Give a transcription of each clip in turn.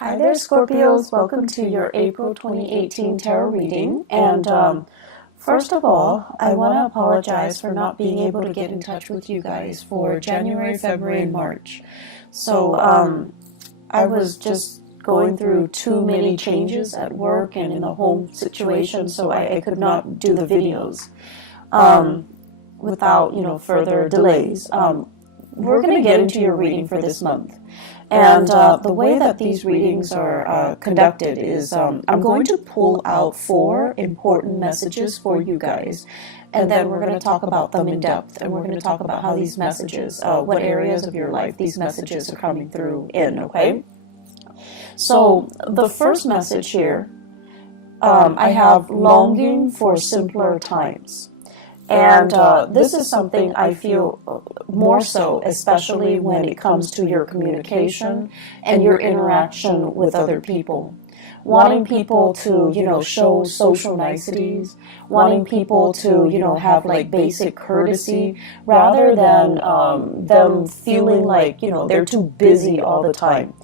Hi there, Scorpios. Welcome to your April 2018 tarot reading. And first of all, I want to apologize for not being able to get in touch with you guys for January, February, and March. So I was just going through too many changes at work and in the home situation, so I could not do the videos without, further delays. We're going to get into your reading for this month. And the way that these readings are conducted is I'm going to pull out 4 important messages for you guys, and then we're going to talk about them in depth, and we're going to talk about how these messages, what areas of your life these messages are coming through in, okay? So the first message here, I have longing for simpler times. And this is something I feel more so, especially when it comes to your communication and your interaction with other people. Wanting people to, show social niceties, wanting people to, have like basic courtesy, rather than them feeling like, they're too busy all the time.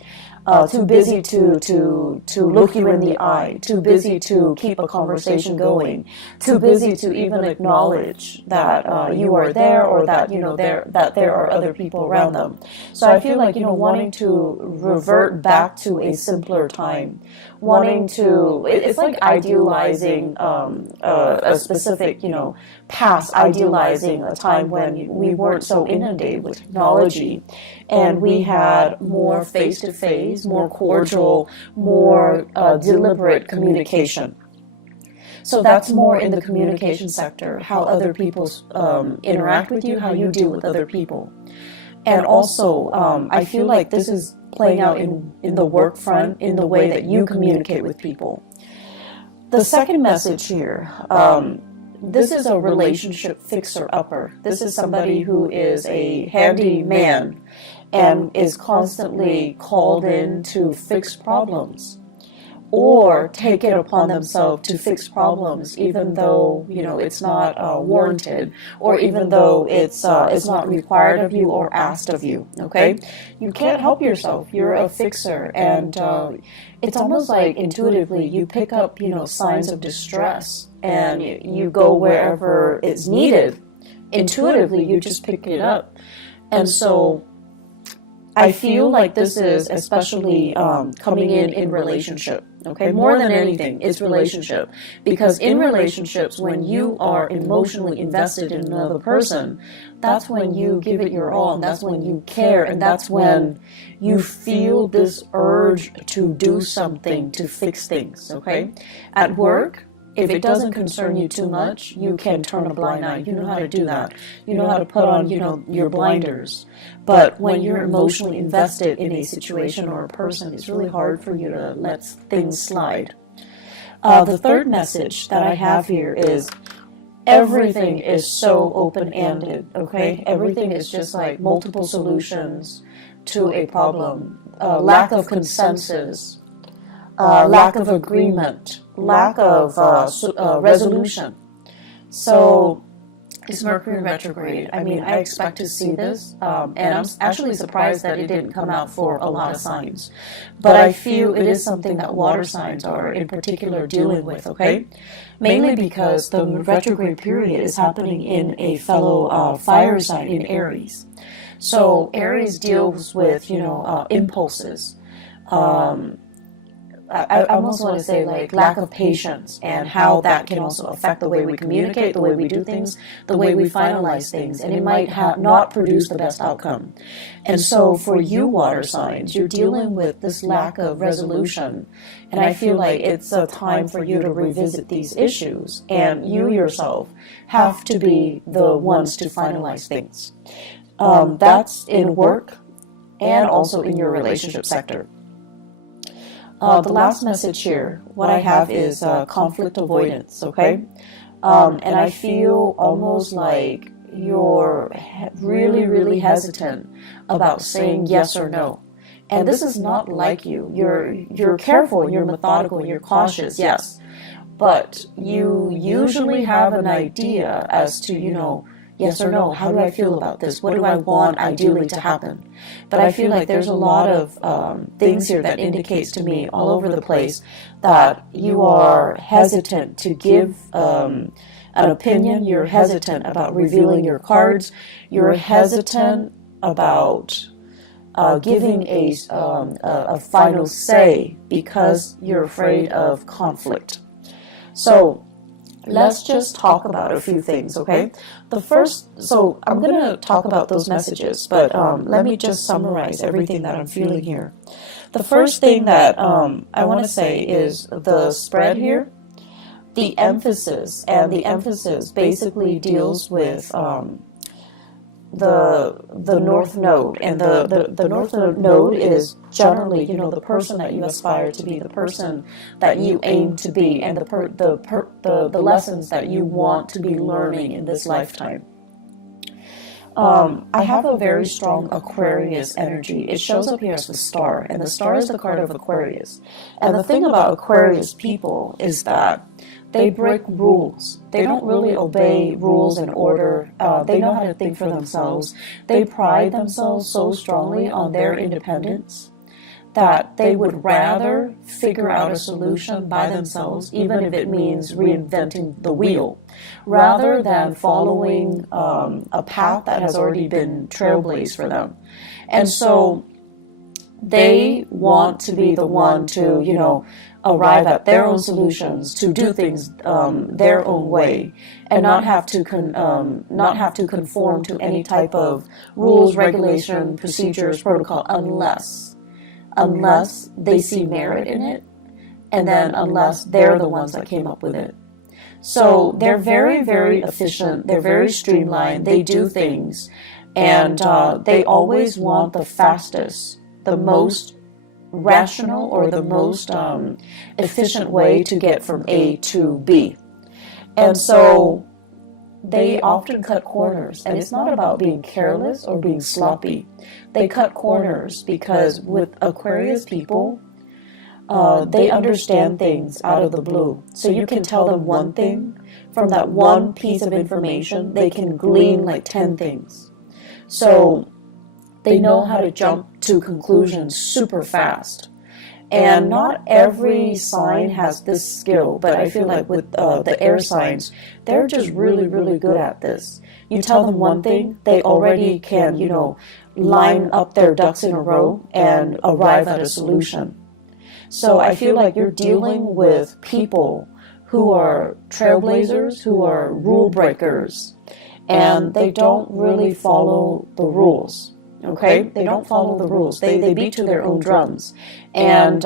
Too busy to look you in the eye, too busy to keep a conversation going, too busy to even acknowledge that you are there, or that there are other people around them. So I feel like wanting to revert back to a simpler time, wanting to, it's like idealizing a specific past, idealizing a time when we weren't so inundated with technology, and we had more face-to-face, more cordial, more deliberate communication. So that's more in the communication sector, how other people interact with you, how you deal with other people. And also, I feel like this is playing out in the work front, in the way that you communicate with people. The second message here, this is a relationship fixer-upper. This is somebody who is a handy man and is constantly called in to fix problems, or take it upon themselves to fix problems, even though it's not warranted, or even though it's not required of you or asked of you. Okay, you can't help yourself. You're a fixer, and it's almost like intuitively you pick up signs of distress, and you go wherever it's needed. Intuitively, you just pick it up, and so I feel like this is especially coming in relationship, okay? More than anything, it's relationship. Because in relationships, when you are emotionally invested in another person, that's when you give it your all, and that's when you care, and that's when you feel this urge to do something to fix things, okay? At work, if it doesn't concern you too much, you can turn a blind eye. You know how to do that. You know how to put on, your blinders. But when you're emotionally invested in a situation or a person, it's really hard for you to let things slide. The third message that I have here is everything is so open-ended, okay? Everything is just like multiple solutions to a problem. Lack of consensus. Lack of agreement, lack of resolution. So it's Mercury retrograde. I mean, I expect to see this, and I'm actually surprised that it didn't come out for a lot of signs. But I feel it is something that water signs are in particular dealing with, okay? Mainly because the retrograde period is happening in a fellow fire sign in Aries. So Aries deals with, impulses, I almost want to say like lack of patience, and how that can also affect the way we communicate, the way we do things, the way we finalize things, and it might not produce the best outcome. And so for you water signs, you're dealing with this lack of resolution, and I feel like it's a time for you to revisit these issues, and you yourself have to be the ones to finalize things. That's in work and also in your relationship sector. The last message here, what I have is conflict avoidance, okay? And I feel almost like you're really, really hesitant about saying yes or no. And this is not like you. You're careful, you're methodical, you're cautious, yes. But you usually have an idea as to, Yes or no? How do I feel about this? What do I want ideally to happen? But I feel like there's a lot of things here that indicates to me all over the place that you are hesitant to give an opinion. You're hesitant about revealing your cards. You're hesitant about giving a final say because you're afraid of conflict. So let's just talk about a few things, okay? So I'm going to talk about those messages, but let me just summarize everything that I'm feeling here. The first thing that I want to say is the spread here, the emphasis, and the emphasis basically deals with the North Node, and the North Node is generally, the person that you aspire to be, the person that you aim to be, and the lessons that you want to be learning in this lifetime. I have a very strong Aquarius energy. It shows up here as the star, and the star is the card of Aquarius. And the thing about Aquarius people is that they break rules. They don't really obey rules and order. They know how to think for themselves. They pride themselves so strongly on their independence that they would rather figure out a solution by themselves, even if it means reinventing the wheel, rather than following a path that has already been trailblazed for them. And so they want to be the one to, arrive at their own solutions, to do things their own way, and not have to conform to any type of rules, regulation, procedures, protocol, unless they see merit in it, and then unless they're the ones that came up with it. So they're very, very efficient. They're very streamlined. They do things, and they always want the fastest, the most rational, or the most efficient way to get from A to B. And so they often cut corners, and it's not about being careless or being sloppy. They cut corners because with Aquarius people, they understand things out of the blue. So you can tell them one thing, from that one piece of information, they can glean like 10 things. So they know how to jump to conclusions super fast. And not every sign has this skill, but I feel like with the air signs, they're just really, really good at this. You tell them one thing, they already can, line up their ducks in a row and arrive at a solution. So I feel like you're dealing with people who are trailblazers, who are rule breakers, and they don't really follow the rules. Okay, they don't follow the rules. They beat to their own drums. And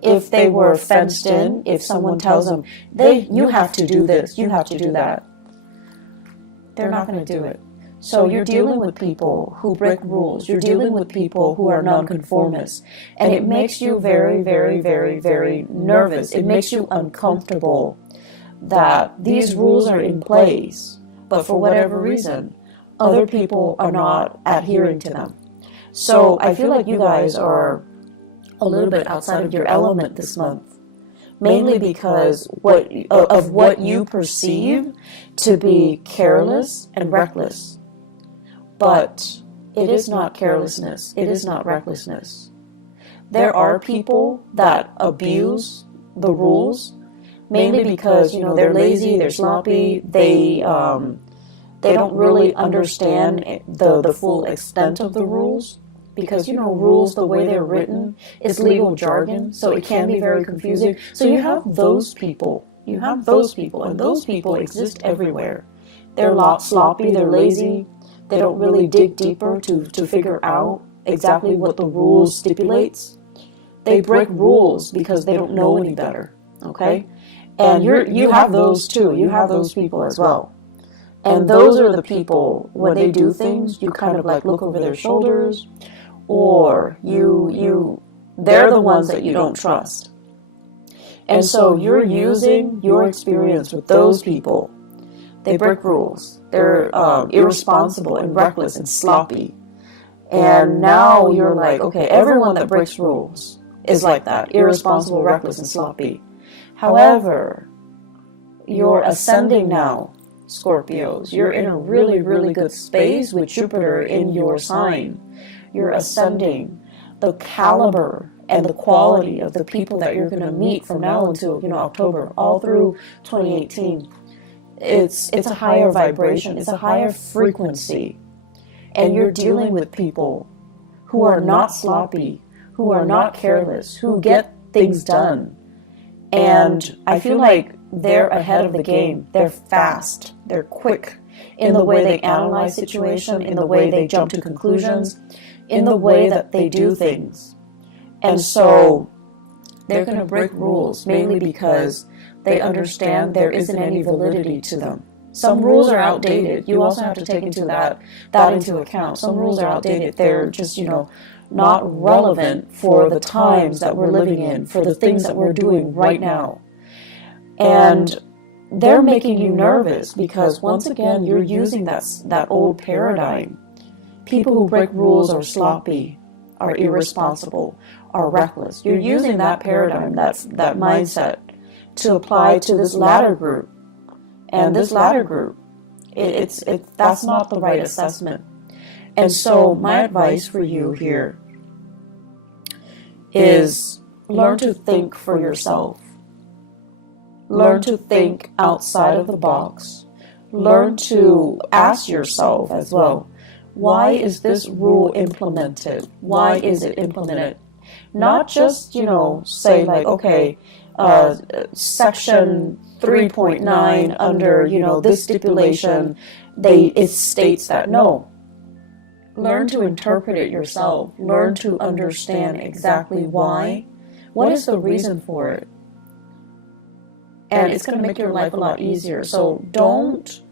if they were fenced in, if someone tells them, you have to do this, you have to do that, they're not going to do it. So you're dealing with people who break rules. You're dealing with people who are nonconformists. And it makes you very, very, very, very nervous. It makes you uncomfortable that these rules are in place, but for whatever reason, other people are not adhering to them. So I feel like you guys are a little bit outside of your element this month, mainly because of what you perceive to be careless and reckless. But it is not carelessness. It is not recklessness. There are people that abuse the rules, mainly because, they're lazy, they're sloppy, they don't really understand the full extent of the rules, because, rules, the way they're written, is legal jargon, so it can be very confusing. So you have those people, and those people exist everywhere. They're sloppy, they're lazy, they don't really dig deeper to figure out exactly what the rules stipulates. They break rules because they don't know any better, okay? And you have those too, you have those people as well. And those are the people, when they do things, you kind of like look over their shoulders, or they're the ones that you don't trust. And so you're using your experience with those people. They break rules. They're irresponsible and reckless and sloppy. And now you're like, okay, everyone that breaks rules is like that, irresponsible, reckless, and sloppy. However, you're ascending now. Scorpios. You're in a really, really good space with Jupiter in your sign. You're ascending. The caliber and the quality of the people that you're going to meet from now until, October, all through 2018, it's a higher vibration. It's a higher frequency. And you're dealing with people who are not sloppy, who are not careless, who get things done. And I feel like they're ahead of the game. They're fast. They're quick in the way they analyze situation, in the way they jump to conclusions, in the way that they do things. And so they're going to break rules, mainly because they understand there isn't any validity to them. Some rules are outdated. You also have to take that into account. Some rules are outdated. They're just, not relevant for the times that we're living in, for the things that we're doing right now. And they're making you nervous because, once again, you're using that old paradigm. People who break rules are sloppy, are irresponsible, are reckless. You're using that paradigm, that mindset, to apply to this latter group. And this latter group, that's not the right assessment. And so my advice for you here is learn to think for yourself. Learn to think outside of the box. Learn to ask yourself as well, why is this rule implemented? Why is it implemented? Not just, say like, okay, section 3.9 under, this stipulation, it states that. No. Learn to interpret it yourself. Learn to understand exactly why. What is the reason for it? And it's going to make your life a lot easier. So don't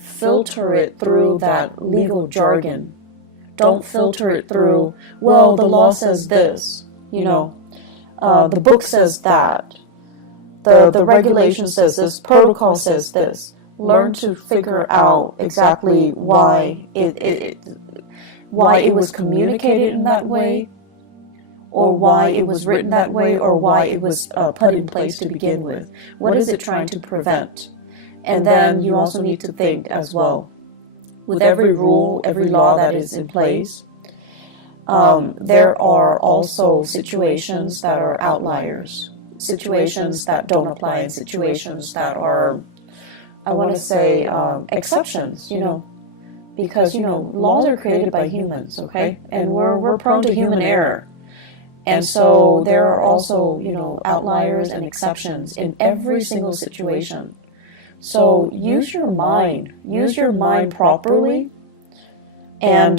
filter it through that legal jargon. Don't filter it through, well, the law says this, the book says that, the regulation says this, protocol says this. Learn to figure out exactly why it was communicated in that way, or why it was written that way, or why it was put in place to begin with. What is it trying to prevent? And then you also need to think as well, with every rule, every law that is in place, there are also situations that are outliers, situations that don't apply, and situations that are, I want to say, exceptions, because, laws are created by humans, okay? And we're prone to human error. And so there are also, outliers and exceptions in every single situation. So use your mind properly, and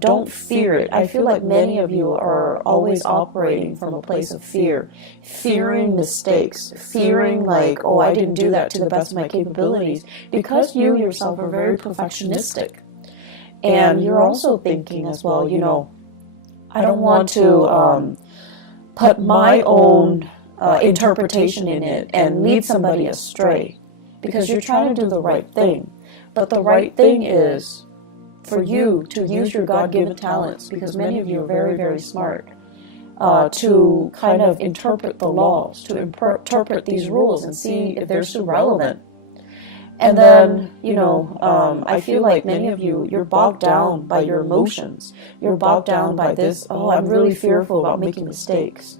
don't fear it. I feel like many of you are always operating from a place of fear, fearing mistakes, fearing like, oh, I didn't do that to the best of my capabilities, because you yourself are very perfectionistic. And you're also thinking as well, I don't want to put my own interpretation in it and lead somebody astray, because you're trying to do the right thing. But the right thing is for you to use your God-given talents, because many of you are very, very smart, to kind of interpret the laws, to interpret these rules and see if they're still relevant. And then, I feel like many of you, you're bogged down by your emotions. You're bogged down by this, oh, I'm really fearful about making mistakes.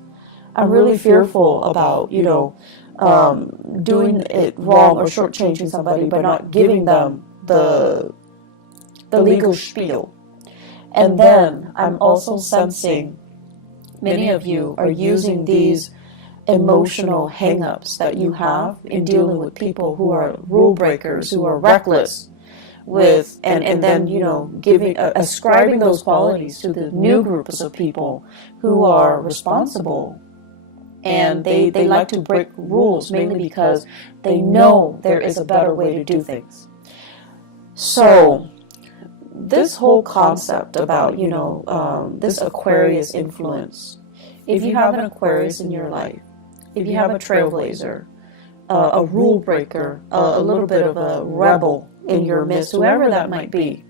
I'm really fearful about, doing it wrong or shortchanging somebody by not giving them the legal spiel. And then I'm also sensing many of you are using these emotional hang-ups that you have in dealing with people who are rule breakers, who are reckless, with and then ascribing those qualities to the new groups of people who are responsible, and they like to break rules mainly because they know there is a better way to do things. So this whole concept about this Aquarius influence, if you have an Aquarius in your life, if you have a trailblazer, a rule breaker, a little bit of a rebel in your midst, whoever that might be,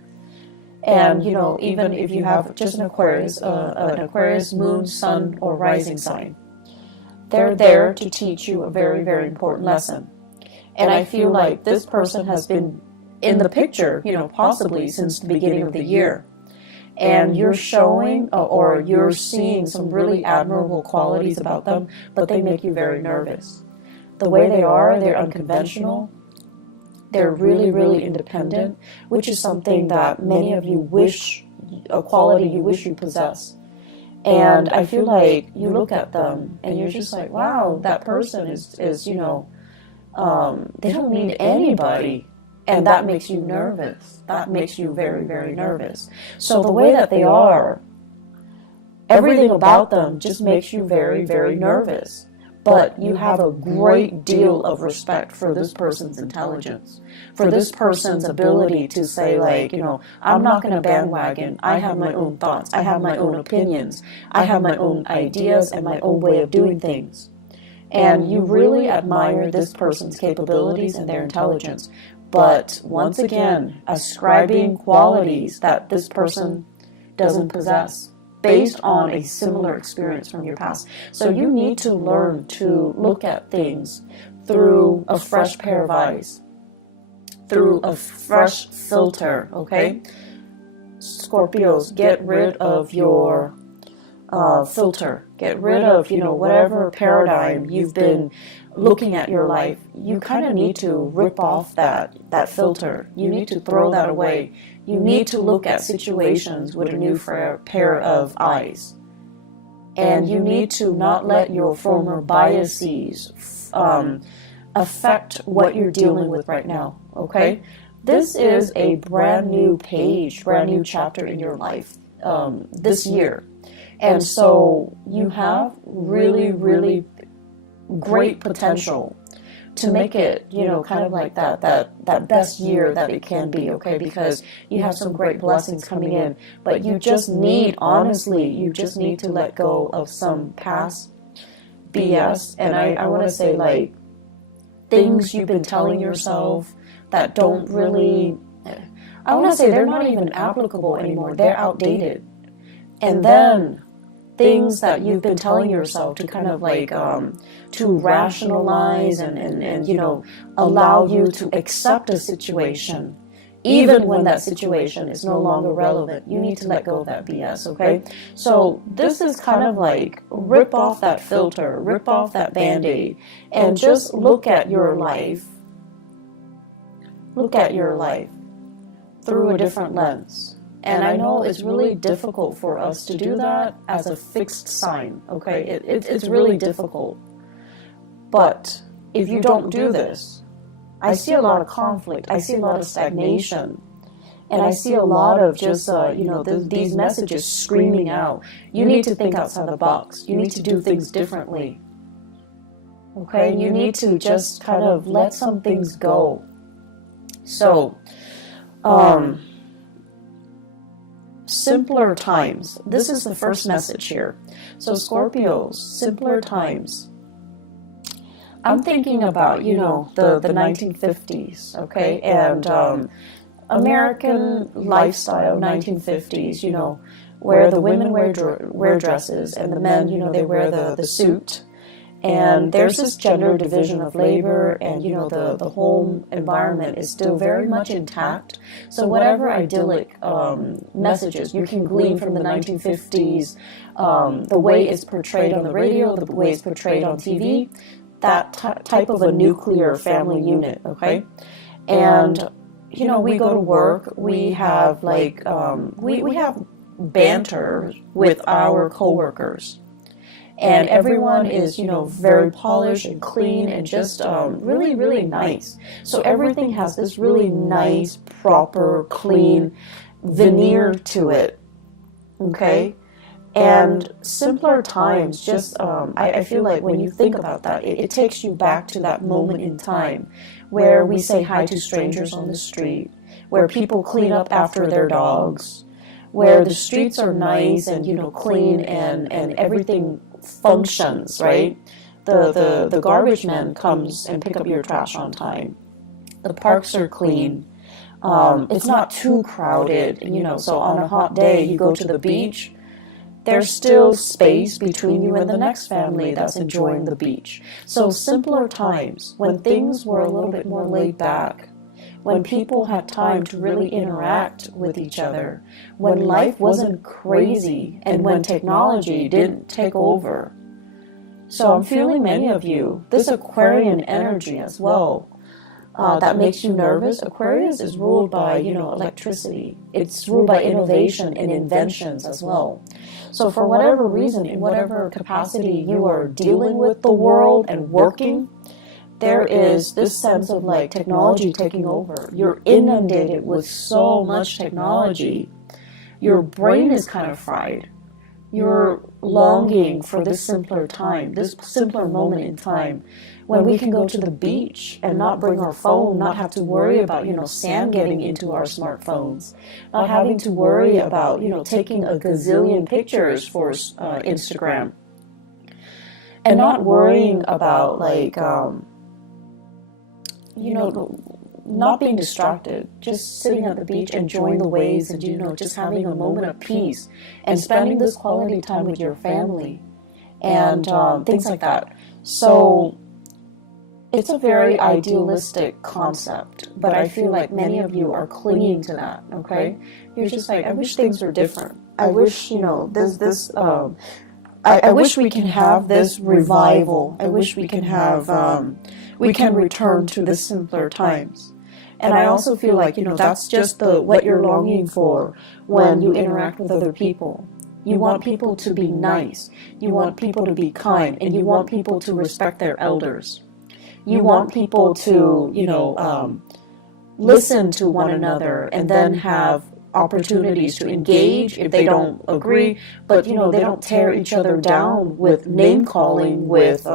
and even if you have just an Aquarius moon, sun, or rising sign, they're there to teach you a very, very important lesson. And I feel like this person has been in the picture, you know, possibly since the beginning of the year. And you're showing or you're seeing some really admirable qualities about them, but they make you very nervous. The way they are, they're unconventional. They're really, really independent, which is something that many of you wish, a quality you wish you possess. And I feel like you look at them and you're just like, wow, that person is you know, they don't need anybody. And that makes you nervous. That makes you very, very nervous. So the way that they are, everything about them just makes you very, very nervous. But you have a great deal of respect for this person's intelligence, for this person's ability to say, like, you know, I'm not going to bandwagon. I have my own thoughts. I have my own opinions. I have my own ideas and my own way of doing things. And you really admire this person's capabilities and their intelligence. But once again, ascribing qualities that this person doesn't possess based on a similar experience from your past. So you need to learn to look at things through a fresh pair of eyes, through a fresh filter, okay? Scorpios, get rid of your filter. Get rid of, you know, whatever paradigm you've been looking at your life. You kind of need to rip off that filter. You need to throw that away. You need to look at situations with a new pair of eyes. And you need to not let your former biases affect what you're dealing with right now, okay? This is a brand new page, brand new chapter in your life this year. And so you have really, really great potential to make it, you know, kind of like that best year that it can be, okay? Because you have some great blessings coming in, but you just need, honestly, you just need to let go of some past BS. And I want to say, like, things you've been telling yourself that don't really, I want to say they're not even applicable anymore. They're outdated. And then things that you've been telling yourself to kind of like to rationalize and you know, allow you to accept a situation even when that situation is no longer relevant. You need to let go of that BS, okay? So this is kind of like rip off that filter, rip off that band-aid, and just look at your life through a different lens. And I know it's really difficult for us to do that as a fixed sign, okay? It's really difficult. But if you don't do this, I see a lot of conflict. I see a lot of stagnation. And I see a lot of just, you know, these messages screaming out. You need to think outside the box. You need to do things differently. Okay? You need to just kind of let some things go. So, simpler times. This is the first message here. So Scorpios, simpler times. I'm thinking about, you know, the 1950s, okay, and American lifestyle, 1950s, you know, where the women wear dresses and the men, you know, they wear the suit. And there's this gender division of labor, and, you know, the home environment is still very much intact. So whatever idyllic messages you can glean from the 1950s, the way it's portrayed on the radio, the way it's portrayed on TV, that type of a nuclear family unit, okay? And, you know, we go to work, we have, like, we have banter with our coworkers. And everyone is, you know, very polished and clean and just really, really nice. So everything has this really nice, proper, clean veneer to it, okay? And simpler times, just, I feel like when you think about that, it takes you back to that moment in time where we say hi to strangers on the street, where people clean up after their dogs, where the streets are nice and, you know, clean and everything functions, right? The garbage man comes and pick up your trash on time. The parks are clean. It's not too crowded, you know, so on a hot day you go to the beach, there's still space between you and the next family that's enjoying the beach. So simpler times, when things were a little bit more laid back, when people had time to really interact with each other, when life wasn't crazy, and when technology didn't take over. So I'm feeling many of you, this Aquarian energy as well, that makes you nervous. Aquarius is ruled by, electricity. It's ruled by innovation and inventions as well. So for whatever reason, in whatever capacity you are dealing with the world and working, there is this sense of like technology taking over. You're inundated with so much technology. Your brain is kind of fried. You're longing for this simpler time, this simpler moment in time, when we can go to the beach and not bring our phone, not have to worry about, sand getting into our smartphones, not having to worry about, taking a gazillion pictures for Instagram, and not worrying about like, not being distracted, just sitting at the beach, enjoying the waves, and, just having a moment of peace and spending this quality time with your family and things like that. So it's a very idealistic concept, but I feel like many of you are clinging to that, okay? You're just like, I wish things were different. I wish, I wish we can have this revival. I wish we can have, we can return to the simpler times. And I also feel like, that's just what you're longing for when you interact with other people. You want people to be nice. You want people to be kind. And you want people to respect their elders. You want people to, listen to one another and then have opportunities to engage if they don't agree, but, they don't tear each other down with name-calling, with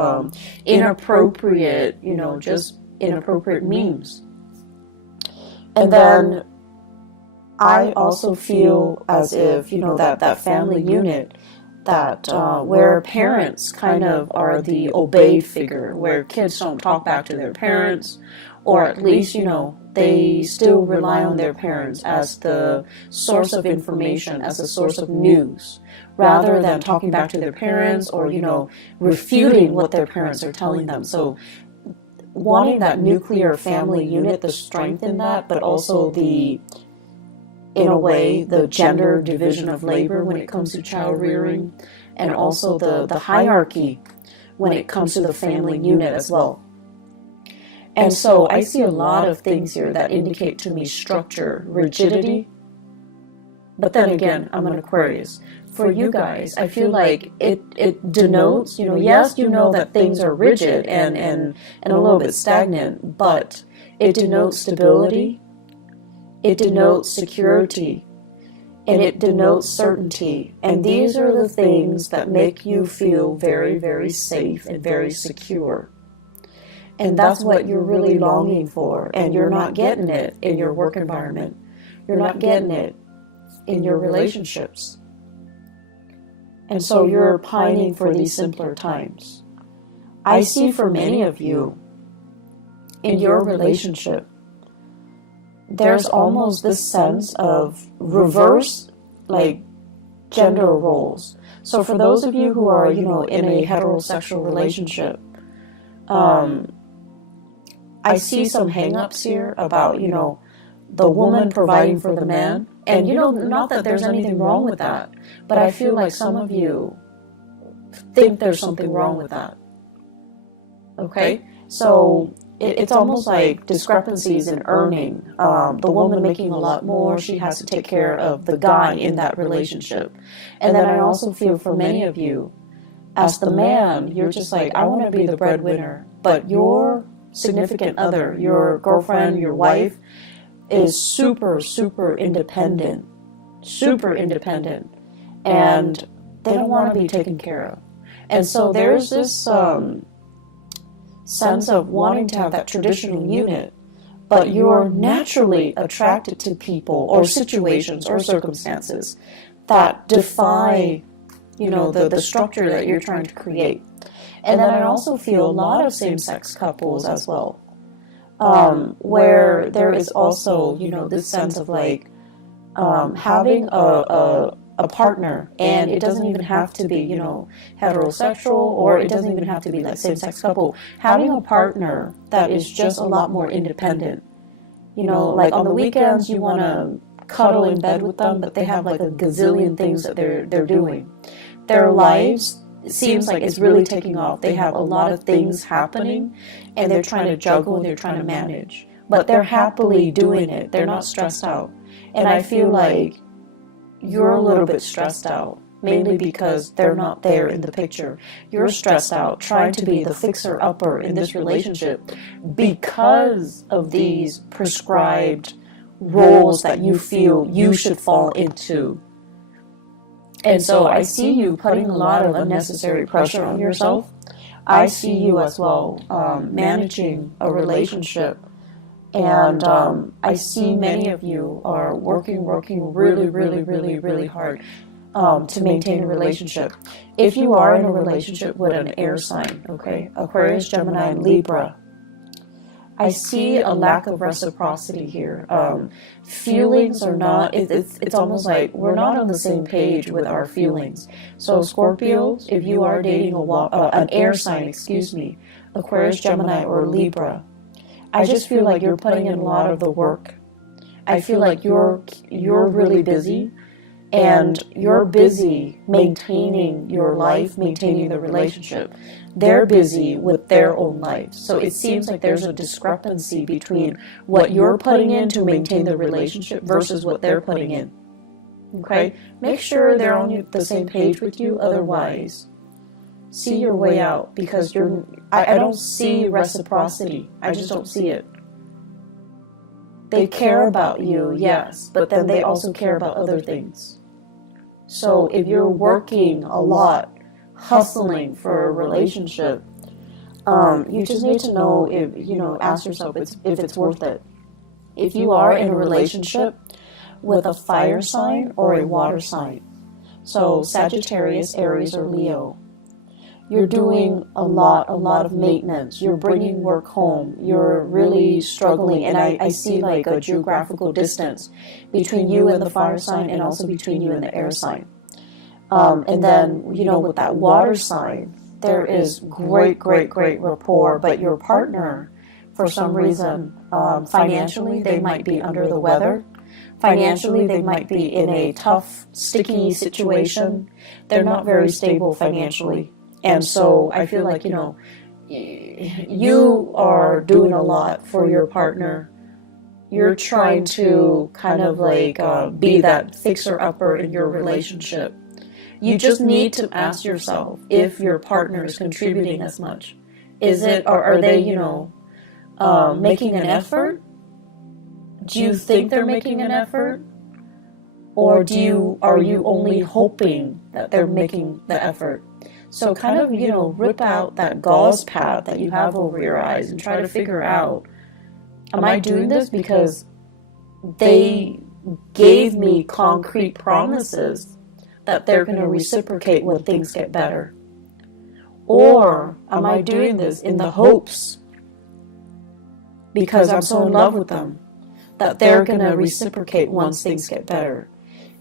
inappropriate, just inappropriate memes. And then I also feel as if, that family unit, that where parents kind of are the obeyed figure, where kids don't talk back to their parents, or at least, they still rely on their parents as the source of information, as a source of news, rather than talking back to their parents or, refuting what their parents are telling them. So wanting that nuclear family unit, the strength in that, but also in a way, the gender division of labor when it comes to child rearing, and also the hierarchy when it comes to the family unit as well. And so I see a lot of things here that indicate to me structure, rigidity. But then again, I'm an Aquarius. For you guys, I feel like it denotes, yes, that things are rigid and a little bit stagnant, but it denotes stability, it denotes security, and it denotes certainty. And these are the things that make you feel very, very safe and very secure. And that's what you're really longing for, and you're not getting it in your work environment. You're not getting it in your relationships. And so you're pining for these simpler times. I see for many of you, in your relationship, there's almost this sense of reverse, like, gender roles. So for those of you who are, in a heterosexual relationship, I see some hang-ups here about, the woman providing for the man. And, not that there's anything wrong with that, but I feel like some of you think there's something wrong with that. Okay? So it's almost like discrepancies in earning. The woman making a lot more, she has to take care of the guy in that relationship. And then I also feel for many of you, as the man, you're just like, I want to be the breadwinner, but your significant other, your girlfriend, your wife, is super, super independent, and they don't want to be taken care of. And so there's this sense of wanting to have that traditional unit, but you're naturally attracted to people or situations or circumstances that defy, the structure that you're trying to create. And then I also feel a lot of same-sex couples as well, where there is also, this sense of like having a partner, and it doesn't even have to be, heterosexual, or it doesn't even have to be like same-sex couple. Having a partner that is just a lot more independent You know, like on the weekends, you want to cuddle in bed with them, but they have like a gazillion things that they're doing. Their lives, it seems like it's really taking off. They have a lot of things happening, and they're trying to juggle and they're trying to manage. But they're happily doing it. They're not stressed out. And I feel like you're a little bit stressed out, mainly because they're not there in the picture. You're stressed out trying to be the fixer-upper in this relationship because of these prescribed roles that you feel you should fall into. And so I see you putting a lot of unnecessary pressure on yourself. I see you as well managing a relationship. And I see many of you are working really hard to maintain a relationship. If you are in a relationship with an air sign, okay, Aquarius, Gemini, and Libra, I see a lack of reciprocity here. Feelings are not, it's almost like we're not on the same page with our feelings. So Scorpios, if you are dating an air sign, Aquarius, Gemini, or Libra, I just feel like you're putting in a lot of the work. I feel like you're really busy, and you're busy maintaining your life, maintaining the relationship. They're busy with their own life. So it seems like there's a discrepancy between what you're putting in to maintain the relationship versus what they're putting in. Okay? Make sure they're on the same page with you, otherwise see your way out, because I don't see reciprocity. I just don't see it. They care about you, yes, but then they also care about other things. So if you're working a lot, hustling for a relationship, you just need to know if, ask yourself if it's worth it. If you are in a relationship with a fire sign or a water sign, so Sagittarius, Aries, or Leo, you're doing a lot of maintenance. You're bringing work home. You're really struggling. And I see like a geographical distance between you and the fire sign, and also between you and the air sign. And then, with that water sign, there is great rapport. But your partner, for some reason, financially, they might be under the weather. Financially, they might be in a tough, sticky situation. They're not very stable financially. And so I feel like, you are doing a lot for your partner. You're trying to kind of like be that fixer-upper in your relationship. You just need to ask yourself if your partner is contributing as much. Are they, making an effort? Do you think they're making an effort? Or are you only hoping that they're making the effort? So kind of, rip out that gauze pad that you have over your eyes and try to figure out, am I doing this because they gave me concrete promises that they're going to reciprocate when things get better? Or am I doing this in the hopes, because I'm so in love with them, that they're going to reciprocate once things get better?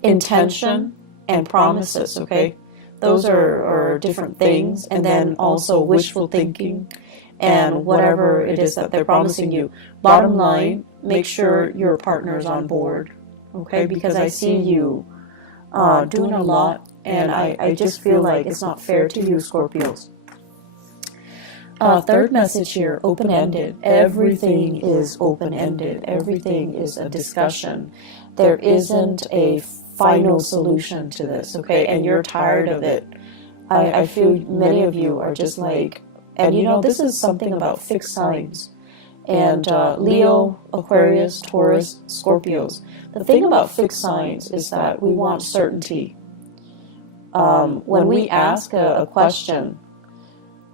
Intention and promises, okay? Those are different things. And then also wishful thinking and whatever it is that they're promising you. Bottom line, make sure your partner's on board, okay? Because I see you doing a lot, and I just feel like it's not fair to you, Scorpios. Third message here, open-ended. Everything is open-ended. Everything is a discussion. There isn't a final solution to this, okay? And you're tired of it. I feel many of you are just like, and this is something about fixed signs. And Leo, Aquarius, Taurus, Scorpios. The thing about fixed signs is that we want certainty. When we ask a question,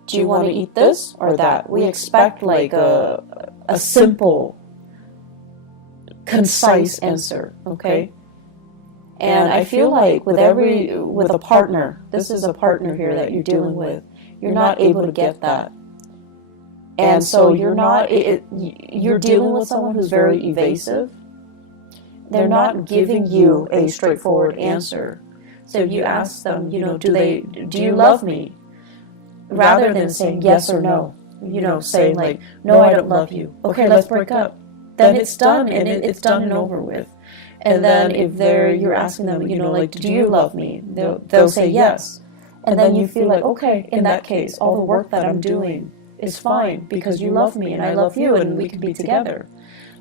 do you want to eat this or that? We expect like a simple, concise answer, okay? And I feel like with a partner, this is a partner here that you're dealing with, you're not able to get that. And so you're dealing with someone who's very evasive. They're not giving you a straightforward answer. So if you ask them, do you love me? Rather than saying yes or no, saying like, no, I don't love you. Okay, let's break up. then it's done, and it's done and over with. And then if you're asking them, you know, like, do you love me? They'll say yes. And then you feel like, okay, in that case, all the work that I'm doing is fine because you love me and I love you and we can be together.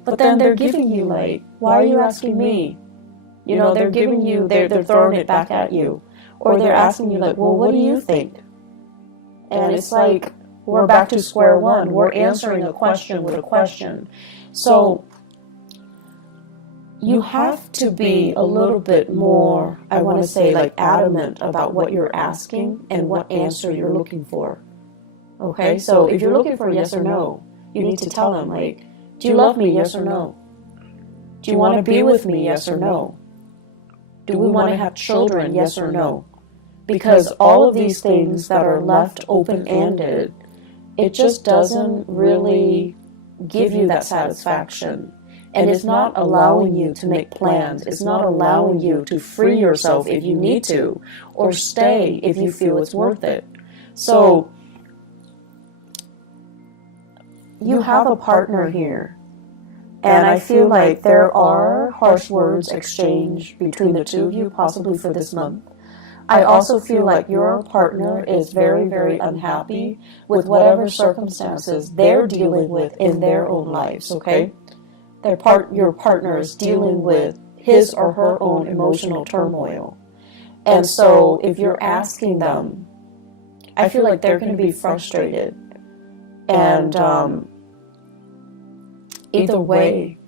But then they're giving you like, why are you asking me? You know, they're giving you, they're throwing it back at you. Or they're asking you like, well, what do you think? And it's like, we're back to square one. We're answering a question with a question. So you have to be a little bit more, I want to say, like adamant about what you're asking and what answer you're looking for. Okay, so if you're looking for yes or no, you need to tell them like, do you love me, yes or no? Do you want to be with me, yes or no? Do we want to have children, yes or no? Because all of these things that are left open-ended, it just doesn't really give you that satisfaction. And it's not allowing you to make plans. It's not allowing you to free yourself if you need to, or stay if you feel it's worth it. So you have a partner here. And I feel like there are harsh words exchanged between the two of you, possibly for this month. I also feel like your partner is very, very unhappy with whatever circumstances they're dealing with in their own lives, okay? Your partner is dealing with his or her own emotional turmoil. And so if you're asking them, I feel like they're going to be frustrated. And either way,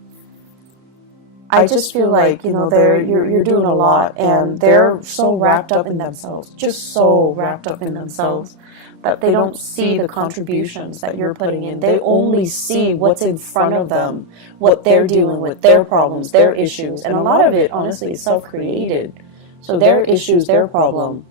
I just feel like, you know, you're doing a lot, and they're so wrapped up in themselves, just so wrapped up in themselves, that they don't see the contributions that you're putting in. They only see what's in front of them, what they're dealing with, their problems, their issues. And a lot of it, honestly, is self-created. So their issues, their problem,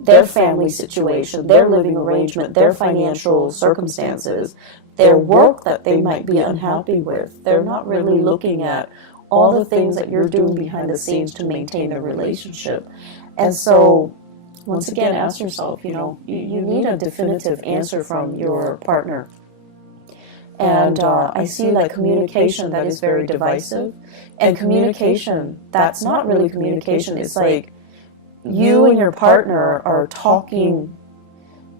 their family situation, their living arrangement, their financial circumstances, their work that they might be unhappy with. They're not really looking at all the things that you're doing behind the scenes to maintain the relationship. And so, once again, ask yourself, you know, you need a definitive answer from your partner. And I see like communication that is very divisive, and communication that's not really communication. It's like you and your partner are talking,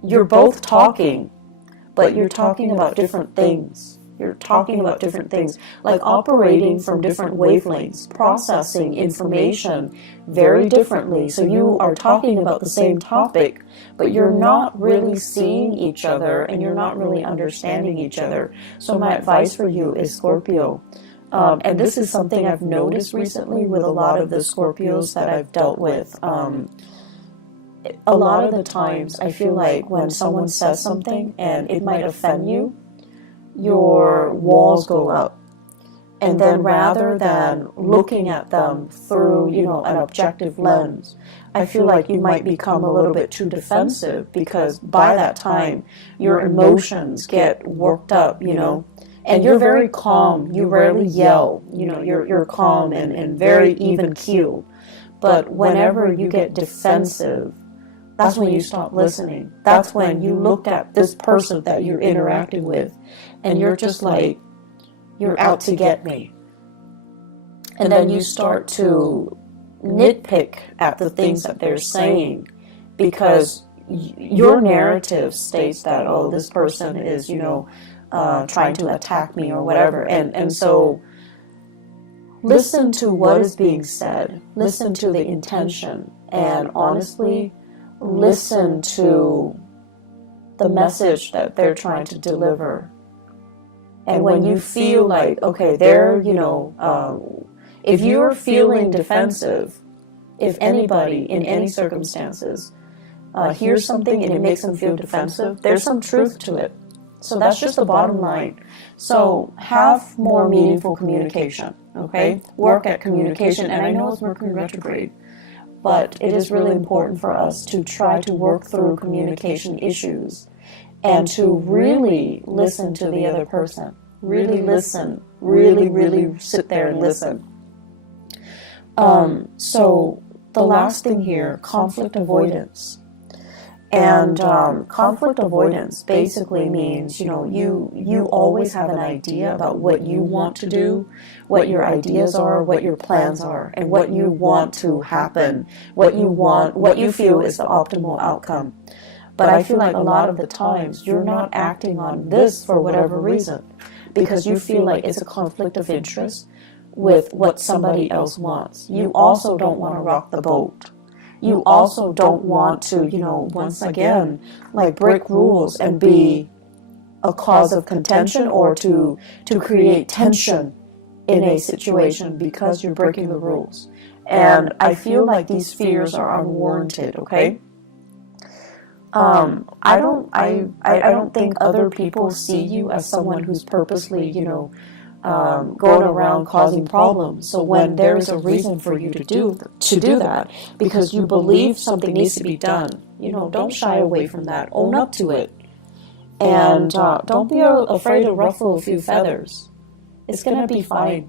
you're both talking, but you're talking about different things. You're talking about different things, like operating from different wavelengths, processing information very differently. So you are talking about the same topic, but you're not really seeing each other, and you're not really understanding each other. So my advice for you is, Scorpio, and this is something I've noticed recently with a lot of the Scorpios that I've dealt with. A lot of the times I feel like when someone says something and it might offend you, your walls go up. And then rather than looking at them through, you know, an objective lens, I feel like you might become a little bit too defensive, because by that time your emotions get worked up, you know, and you're very calm. You rarely yell, you know, you're calm and very even keeled. But whenever you get defensive, that's when you stop listening. That's when you look at this person that you're interacting with, and you're just like, you're out to get me. And then you start to nitpick at the things that they're saying, because your narrative states that, oh, this person is, you know, trying to attack me or whatever. And so listen to what is being said. Listen to the intention. And honestly, listen to the message that they're trying to deliver. And when you feel like, okay, they're, you know, if you're feeling defensive, if anybody in any circumstances hears something and it makes them feel defensive, there's some truth to it. So that's just the bottom line. So have more meaningful communication, okay? Work at communication. And I know it's Mercury retrograde, but it is really important for us to try to work through communication issues and to really listen to the other person. Really listen. Really sit there and listen. So the last thing here, conflict avoidance. And conflict avoidance basically means, you always have an idea about what you want to do, what your ideas are, what your plans are, and what you want to happen, what you feel is the optimal outcome. But I feel like a lot of the times you're not acting on this for whatever reason, because you feel like it's a conflict of interest with what somebody else wants. You also don't want to rock the boat. You also don't want to, once again, like break rules and be a cause of contention, or to create tension in a situation because you're breaking the rules. And I feel like these fears are unwarranted, okay? I don't think other people see you as someone who's purposely, going around causing problems. So when there is a reason for you to do that, because you believe something needs to be done, don't shy away from that. Own up to it, and don't be afraid to ruffle a few feathers. It's gonna be fine.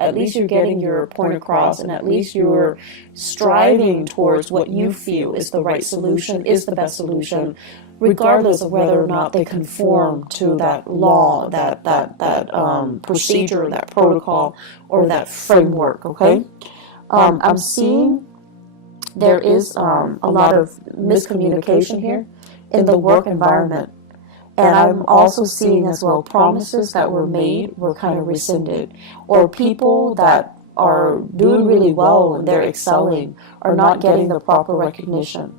At least you're getting your point across, and at least you're striving towards what you feel is the right solution, is the best solution, regardless of whether or not they conform to that law, that procedure, that protocol, or that framework, okay? I'm seeing there is a lot of miscommunication here in the work environment. And I'm also seeing as well promises that were made were kind of rescinded, or people that are doing really well and they're excelling are not getting the proper recognition.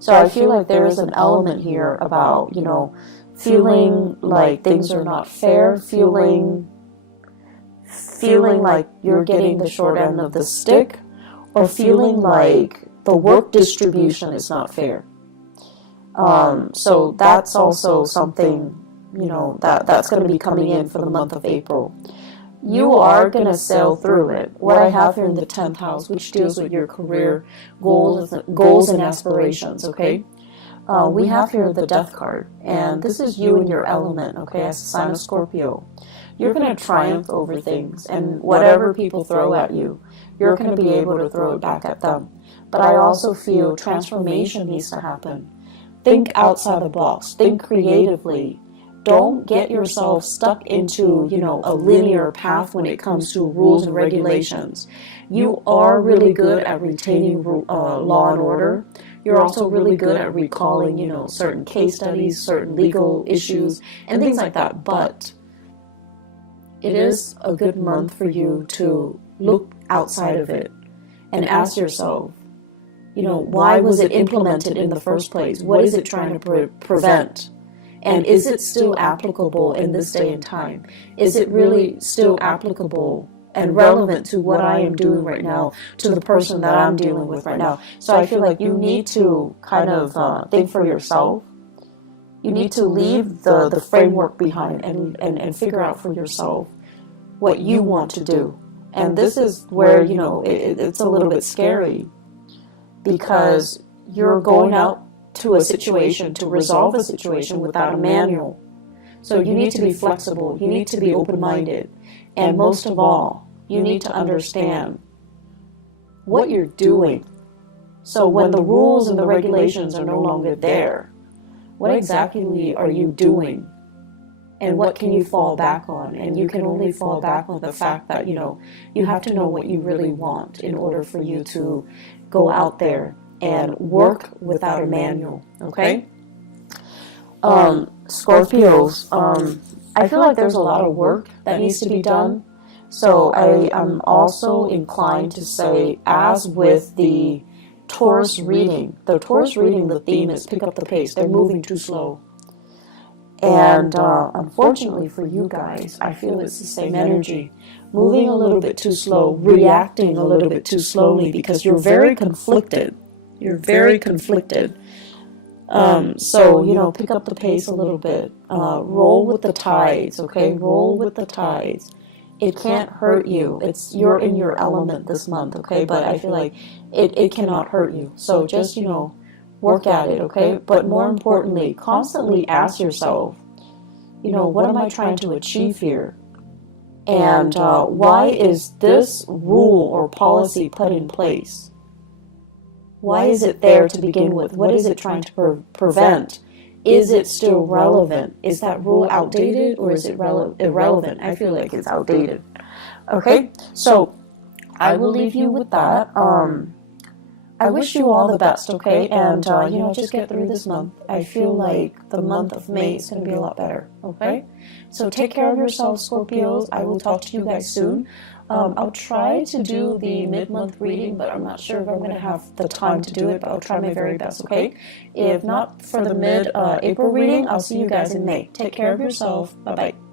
So I feel like there is an element here about, feeling like things are not fair, feeling like you're getting the short end of the stick, or feeling like the work distribution is not fair. So that's also something, that's going to be coming in for the month of April. You are going to sail through it. What I have here in the 10th house, which deals with your career goals and aspirations, okay? We have here the Death card, and this is you in your element, okay, as a sign of Scorpio. You're going to triumph over things, and whatever people throw at you, you're going to be able to throw it back at them. But I also feel transformation needs to happen. Think outside the box. Think creatively. Don't get yourself stuck into, a linear path when it comes to rules and regulations. You are really good at retaining law and order. You're also really good at recalling, certain case studies, certain legal issues, and things like that. But it is a good month for you to look outside of it and ask yourself, why was it implemented in the first place? What is it trying to prevent? And is it still applicable in this day and time? Is it really still applicable and relevant to what I am doing right now, to the person that I'm dealing with right now? So I feel like you need to kind of think for yourself. You need to leave the framework behind and figure out for yourself what you want to do. And this is where, it's a little bit scary, because you're going out to a situation, to resolve a situation without a manual. So you need to be flexible, you need to be open-minded, and most of all, you need to understand what you're doing. So when the rules and the regulations are no longer there, what exactly are you doing? And what can you fall back on? And you can only fall back on the fact that, you have to know what you really want in order for you to go out there and work without a manual, okay? Scorpios, I feel like there's a lot of work that needs to be done. So I am also inclined to say, as with the Taurus reading, the theme is pick up the pace. They're moving too slow. And unfortunately for you guys, I feel it's the same energy. Moving a little bit too slow, reacting a little bit too slowly, because you're very conflicted. You're very conflicted. So, pick up the pace a little bit. Roll with the tides, okay? Roll with the tides. It can't hurt you. You're in your element this month, okay? But I feel like it cannot hurt you. So just, work at it, okay? But more importantly, constantly ask yourself, what am I trying to achieve here? And why is this rule or policy put in place? Why is it there to begin with? What is it trying to prevent? Is it still relevant? Is that rule outdated, or is it irrelevant? I feel like it's outdated. Okay, so I will leave you with that. I wish you all the best, okay? And, you know, just get through this month. I feel like the month of May is going to be a lot better, okay? So take care of yourselves, Scorpios. I will talk to you guys soon. I'll try to do the mid-month reading, but I'm not sure if I'm going to have the time to do it, but I'll try my very best, okay? If not for the mid-April reading, I'll see you guys in May. Take care of yourself. Bye-bye.